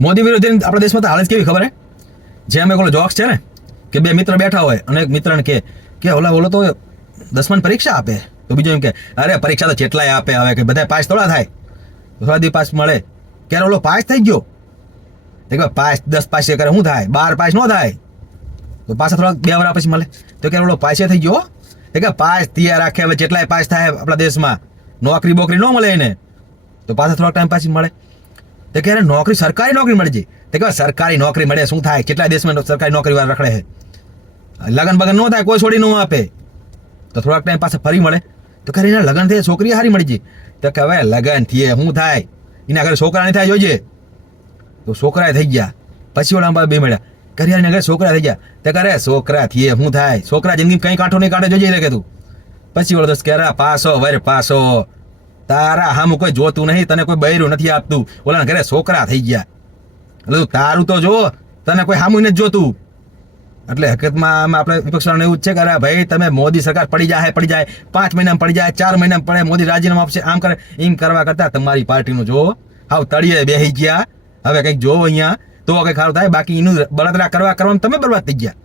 મોદી વિરોધી આપણા દેશમાં તો હાલત કેવી ખબર હે? જે અમે ઓલો જોક્સ છે ને કે બે મિત્ર બેઠા હોય અને એક મિત્રને કે ઓલો તો 10મા પરીક્ષા આપે, તો બીજો એમ કે અરે પરીક્ષા તો જેટલાય આપે, હવે કે બધા પાસ થોડા થાય, થોડા દી પાસ મળે. ક્યારે ઓલો પાસ થઈ ગયો તો પાસ 10 પાસ કરે શું થાય, 12 પાસ ન થાય તો પાછા થોડા 2 વર્ષ પછી મળે. તો ક્યારે ઓલો પાસ થઈ ગયો કે પાસ તૈયાર રાખે, હવે જેટલાય પાસ થાય આપણા દેશમાં નોકરી બોકરી ન મળે એને તો પાછા થોડા ટાઈમ પછી મળે. તો ક્યારે નોકરી સરકારી નોકરી મળી જાય તો કે સરકારી નોકરી મળે શું થાય, કેટલા દેશમાં સરકારી નોકરી વાળા રખડે છે, લગન બગન ન થાય, કોઈ છોડી ન આપે, તો થોડાક ટાઈમ પાછા ફરી મળે. તો ક્યારે એના લગન થયે છોકરી હારી મળી જાય તો કે હવે લગન થયે શું થાય, એના ઘરે છોકરા નહીં થાય જોઈજે, તો છોકરા થઈ ગયા. પછી ઓલા બે મળ્યા કરે એના ઘરે છોકરા થઈ ગયા તો કરે છોકરા થયે શું થાય, છોકરા જિંદગી કઈ કાંઠો નહીં કાઢે જોજે કે તું. પછી ઓલો દોસ્ત કે પાસો વર પાસો, તારા હામું કોઈ જોતું નહીં, તને કોઈ બૈરું નથી આપતું, ઓલા ઘરે છોકરા થઈ ગયા એટલે તારું તો જો, તને કોઈ હામું નથી જોતું. એટલે હકીકતમાં આપણે વિપક્ષવાળાને એવું જ છે કે અરે ભાઈ તમે મોદી સરકાર પડી જાય 5 મહિનામાં પડી જાય, 4 મહિનામાં પડે, મોદી રાજીનામું આપશે, આમ કરે એમ કરવા કરતા તમારી પાર્ટીનું જો હાવ તળિયે બેસી ગયા, હવે કંઈક જોવો અહીંયા તો કંઈક સારું થાય, બાકી એનું બળતરા કરવામાં તમે બરબાદ થઈ ગયા.